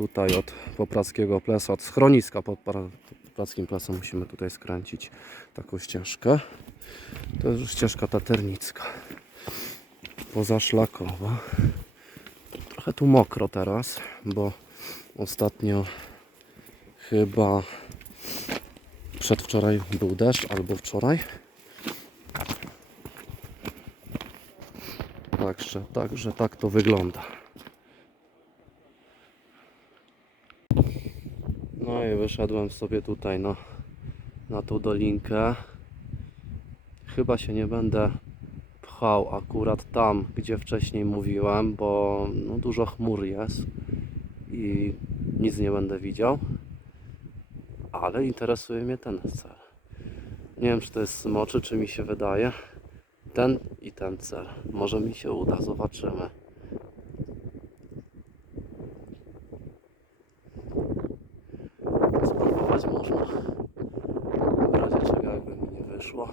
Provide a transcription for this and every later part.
tutaj od Poprackiego Plesa, od schroniska pod Pra- Poprackim Plesem musimy tutaj skręcić taką ścieżkę. To jest już ścieżka taternicka. Pozaszlakowa. Trochę tu mokro teraz, bo ostatnio chyba przedwczoraj był deszcz albo wczoraj. Także, także tak to wygląda. No i wyszedłem sobie tutaj na, na tą dolinkę. Chyba się nie będę pchał akurat tam, gdzie wcześniej mówiłem, bo no, dużo chmur jest i nic nie będę widział. Ale interesuje mnie ten cel. Nie wiem, czy to jest smoczy, czy mi się wydaje. Ten i ten cel. Może mi się uda, zobaczymy. Spróbować można. W razie czego jakby mi nie wyszło,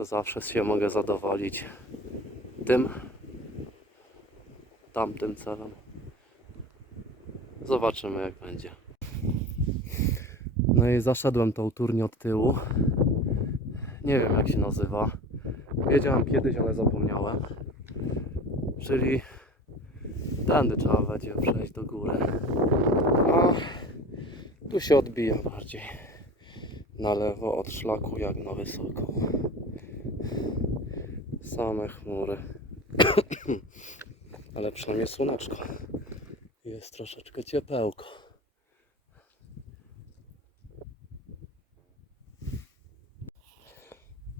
to zawsze się mogę zadowolić tym, tamtym celem. Zobaczymy jak będzie. No i zaszedłem tą turnię od tyłu. Nie wiem jak się nazywa. Wiedziałem kiedyś, ale zapomniałem. Czyli tędy trzeba będzie przejść do góry. A tu się odbija bardziej na lewo od szlaku jak na wysoko. Same chmury. Ale przynajmniej słoneczko. Jest troszeczkę ciepełko.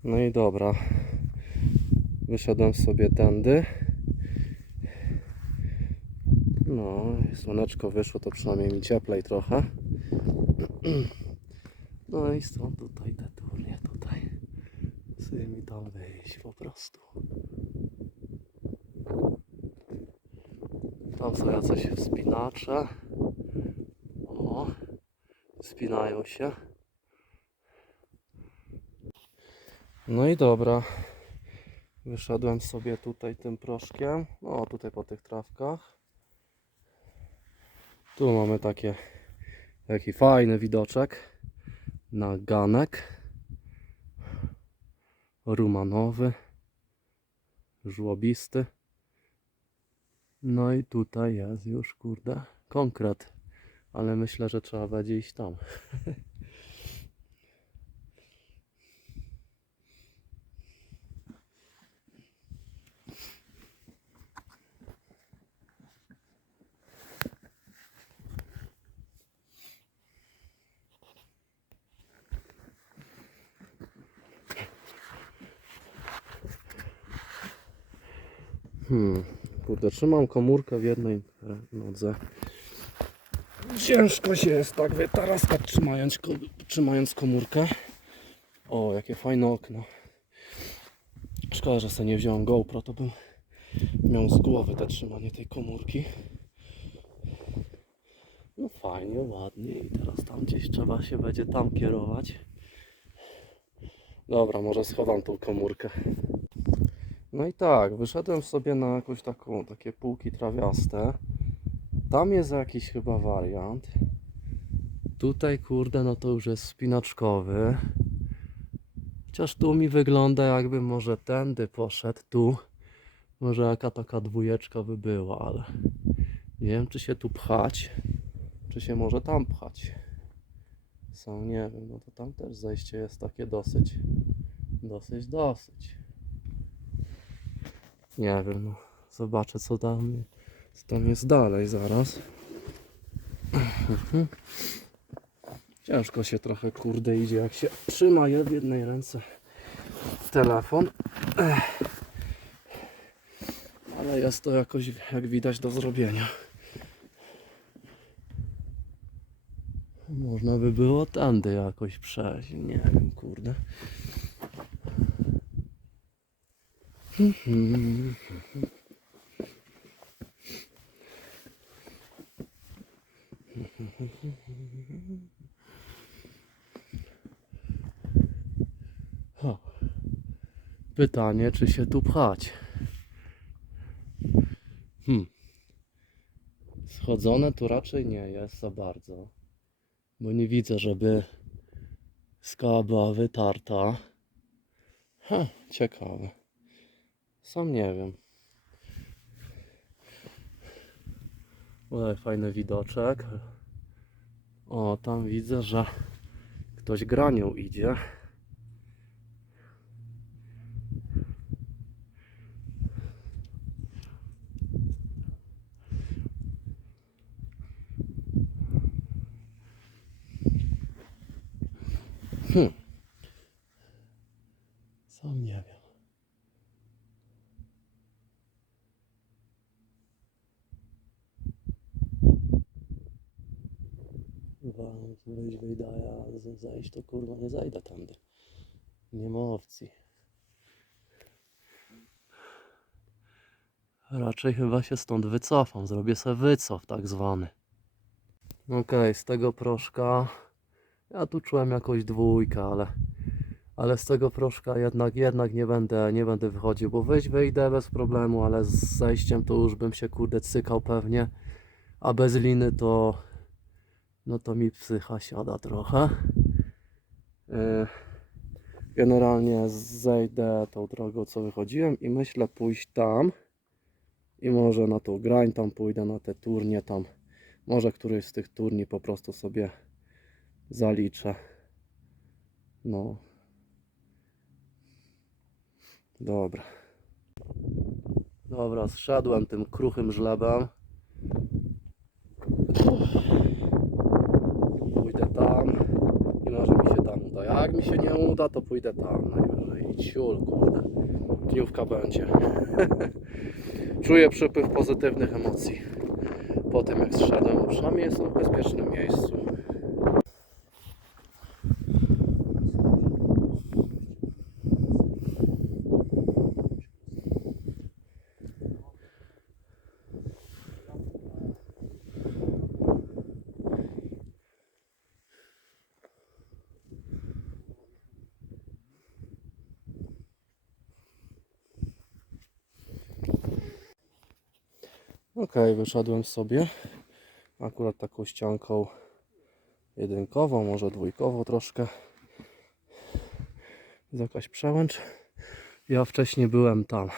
No i dobra. Wyszedłem sobie tędy. No, słoneczko wyszło, to przynajmniej mi cieplej trochę. No i stąd tutaj te. Sobie mi tam wyjść po prostu. Tam są jacyś wspinacze. O, wspinają się. No i dobra. Wyszedłem sobie tutaj tym proszkiem. O, tutaj po tych trawkach. Tu mamy takie taki fajny widoczek na ganek rumanowy żłobisty. No i tutaj jest już kurde konkret ale myślę, że trzeba będzie iść tam Hmm, kurde, trzymam komórkę w jednej nodze. Ciężko się jest tak wytaraskać trzymając, trzymając komórkę. O, jakie fajne okno. Szkoda, że sobie nie wziąłem GoPro, to bym miał z głowy te trzymanie tej komórki. No fajnie, ładnie i teraz tam gdzieś trzeba się będzie tam kierować. Dobra, może schowam tą komórkę. No i tak, wyszedłem sobie na jakąś taką, takie półki trawiaste. Tam jest jakiś chyba wariant. Tutaj, kurde, no to już jest spinaczkowy. Chociaż tu mi wygląda jakby może tędy poszedł, tu. Może jaka taka dwójeczka by była, ale nie wiem czy się tu pchać, czy się może tam pchać. Są, nie wiem, no to tam też zejście jest takie dosyć, dosyć, dosyć. Nie wiem, no. Zobaczę co tam, co tam jest dalej zaraz. Mhm. Ciężko się trochę kurde idzie jak się trzyma je w jednej ręce telefon. Ale jest to jakoś jak widać do zrobienia. Można by było tędy jakoś przejść. Nie wiem, kurde. Ha. Pytanie, czy się tu pchać? Hmm. Wychodzone tu raczej nie jest za bardzo. Bo nie widzę, żeby skała była wytarta. Ha, ciekawe. Sam nie wiem. Oj, fajny widoczek. O, tam widzę, że ktoś granią idzie. Chyba wyjść, wyjdę, a ja z- zejść to kurwa nie zejdę tędy. Nie ma opcji. Raczej chyba się stąd wycofam. Zrobię sobie wycof tak zwany. Okej, z tego proszka. Ja tu czułem jakąś dwójkę, ale. Ale z tego proszka jednak, jednak nie będę, nie będę wychodził, bo wyjść wyjdę bez problemu, ale z zejściem to już bym się kurde cykał pewnie. A bez liny to no to mi psycha siada trochę. Yy, Generalnie zejdę tą drogą, co wychodziłem i myślę pójść tam i może na tą grań tam pójdę, na te turnie tam. Może któryś z tych turni po prostu sobie zaliczę. No. Dobra. Dobra, zszedłem tym kruchym żlebem. Pójdę tam i może mi się tam uda. Jak mi się nie uda, to pójdę tam najwyżej. Ciul, kurde. Dniówka będzie. Czuję przypływ pozytywnych emocji po tym jak zszedłem, przynajmniej jestem w bezpiecznym miejscu. Okej, wyszedłem sobie. Akurat taką ścianką jedynkową, może dwójkową troszkę. Jest jakaś przełęcz. Ja wcześniej byłem tam.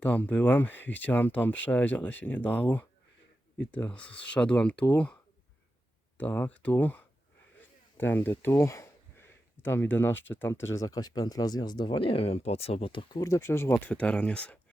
Tam byłem i chciałem tam przejść, ale się nie dało. I teraz szedłem tu. Tak, tu. Tędy tu. I tam idę na szczyt. Tam też jest jakaś pętla zjazdowa. Nie wiem po co, bo to kurde przecież łatwy teren jest.